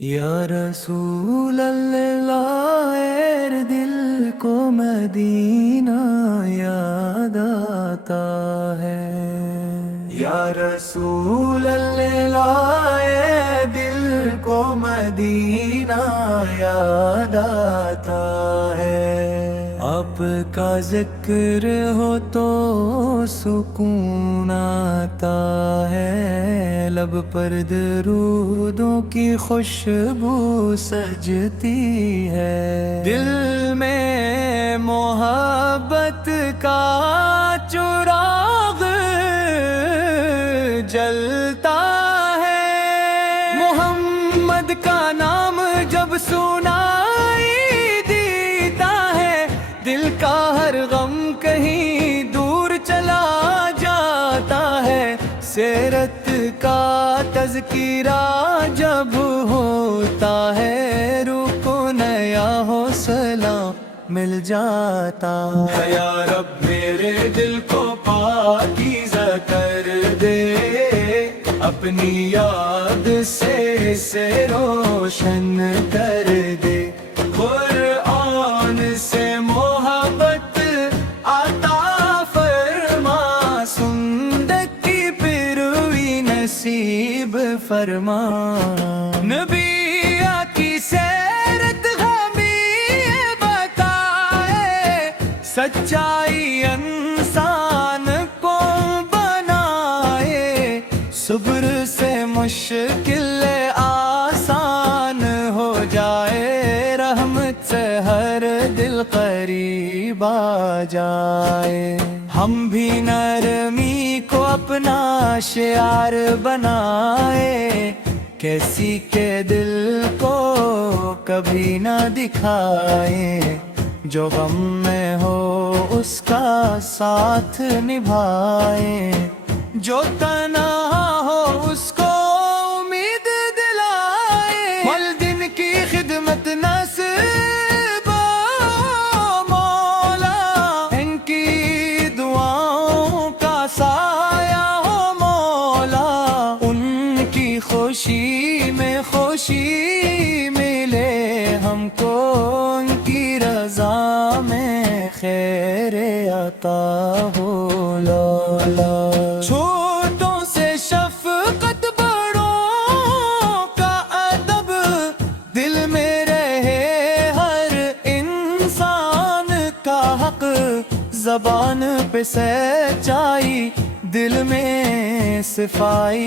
یا رسول اللہ اے دل کو مدینہ یاد آتا ہے۔ یا رسول اللہ اے دل کو مدینہ یاد آتا ہے۔ آپ کا ذکر ہو تو سکون آتا ہے، لب پر درودوں کی خوشبو سجتی ہے، دل میں محبت کا چراغ جلتا ہے۔ محمد کا نام جب سنائی دیتا ہے، دل کا ہر غم کہیں دور چلا جاتا ہے۔ سیرت کا تذکرہ جب ہوتا ہے، روح کو نیا حوصلہ مل جاتا ہے۔ یا رب میرے دل کو پاکیزہ کر دے، اپنی یاد سے اسے روشن کر دے۔ قرآن سے محبت عطا فرما، سندگی پیروی نصیب فرما۔ نبی کی سیرت ہمیں بتائے، سچائی انسان کو بنائے۔ صبر سے مشکل آسان ہو جائے، رحمت سے ہر دل قریب آ جائے۔ ہم بھی نرمی کو اپنا شعار بنائے، کیسی کہ دل کو کبھی نہ دکھائے۔ جو غم میں ہو اس کا ساتھ نبھائے، جو تنہا ہو اس کو امید دلائے۔ والدین کی خدمت نصیب مولا، ان کی دعاؤں کا سایہ ہو مولا۔ ان کی خوشی میں خوشی ملے ہم کو، ان کی رضا میں خیر عطا ہو۔ لا چھوٹوں سے شفقت، بڑوں کا ادب، دل میں رہے ہر انسان کا حق۔ زبان پہ سچائی، دل میں صفائی،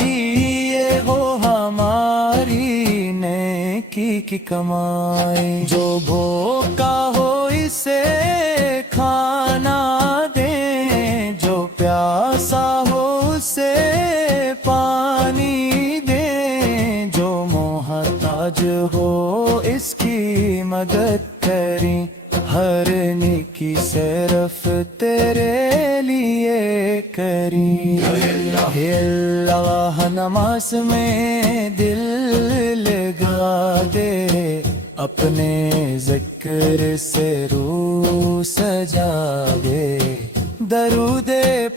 یہ ہو ہماری نیکی کی کمائی۔ جو بھوکا ہو اسے کھانا دیں، جو پیاسا ہو اسے پانی دیں، جو محتاج ہو اس کی مدد کریں۔ ہر نیکی صرف تیرے لیے کریں۔ ہے اللہ نماز میں دل لگا دے، اپنے ذکر سے روح سجا دے۔ درود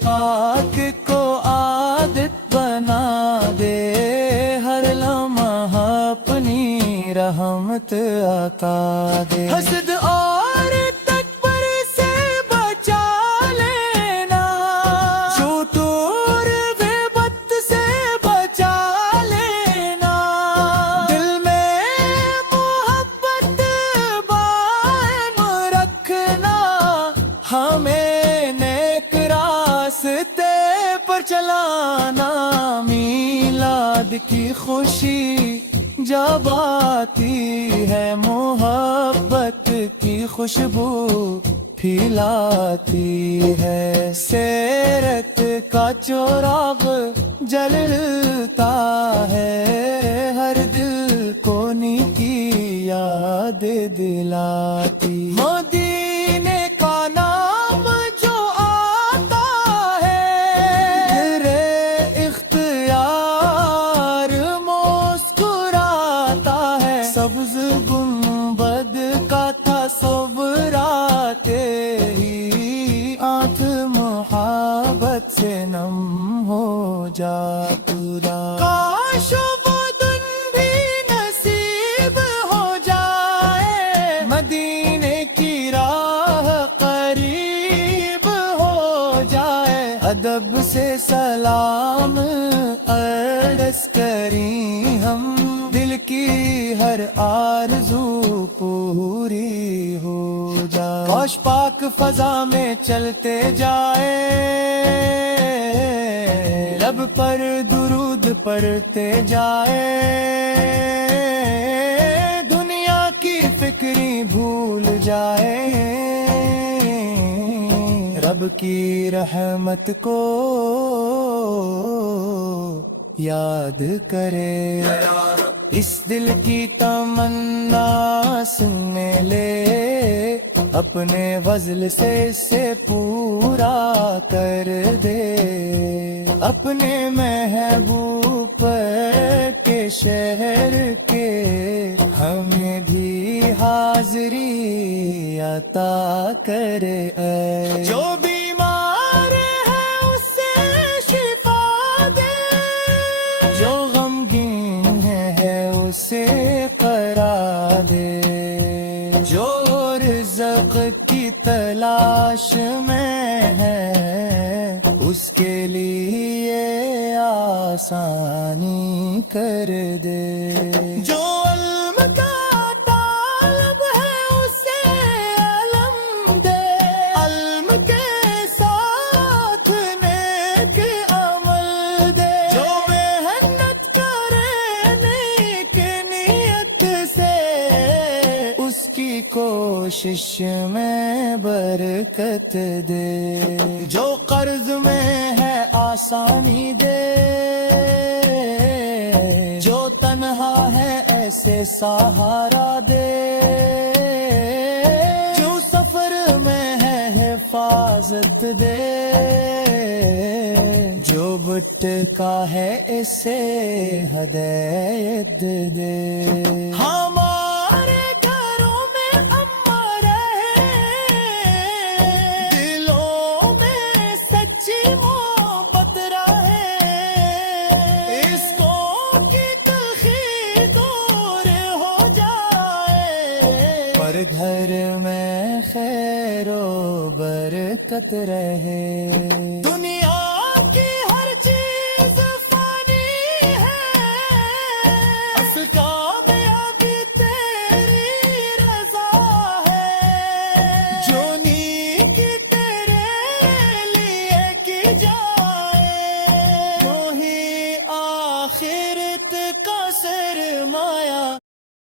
پاک کو عادت بنا دے، ہر لمحہ اپنی رحمت عطا دے۔ حسد اور تکبر سے بچا لینا، جھوٹ اور غیبت سے بچا لینا۔ دل میں محبت قائم رکھنا، ہمیں نیک راستے پر چلانا۔ میلاد کی خوشی جب آتی ہے، محبت کی خوشبو پھیلاتی ہے۔ سیرت کا چراغ جلتا ہے، ہر دل کو نیکی یاد دلاتی۔ مدینے کا نام جو آتا ہے، میرے اختیار مسکراتا ہے۔ سبز گنبد کا تصور آتے ہی، آنکھ محبت سے نم ہو جاتا۔ کاش وہ دن بھی نصیب ادب سے سلام عرض کریں ہم، دل کی ہر آرزو پوری ہو جائے، ہوش پاک فضا میں چلتے جائے، رب پر درود پڑھتے جائے، دنیا کی فکری بھول جائے، رب کی رحمت کو یاد کرے، اس دل کی تمنا سننے لے، اپنے فضل سے اسے پورا کر دے، اپنے محبوب پر کے شہر کے ہمیں بھی حاضری عطا کرے، جو بیمار ہے اسے شفا دے، جو غمگین ہے اسے قرار دے، جو رزق کی تلاش میں ہے اس کے لیے آسانی کر دے، جو علم کا طالب ہے اسے علم دے، علم کے ساتھ نیک عمل دے، جو محنت کرے نیک نیت سے اس کی کوشش میں برکت دے، جو قرض میں ہے آسانی دے، جو تنہا ہے ایسے سہارا دے، جو سفر میں ہے حفاظت دے، جو بھٹکا ہے اسے ہدایت دے، ہمارے گھروں میں اماں رہے، دلوں میں سچی محبت رہے، اس کو کی تلخی دور ہو جائے، پر گھر میں خیر و برکت رہے، دنیا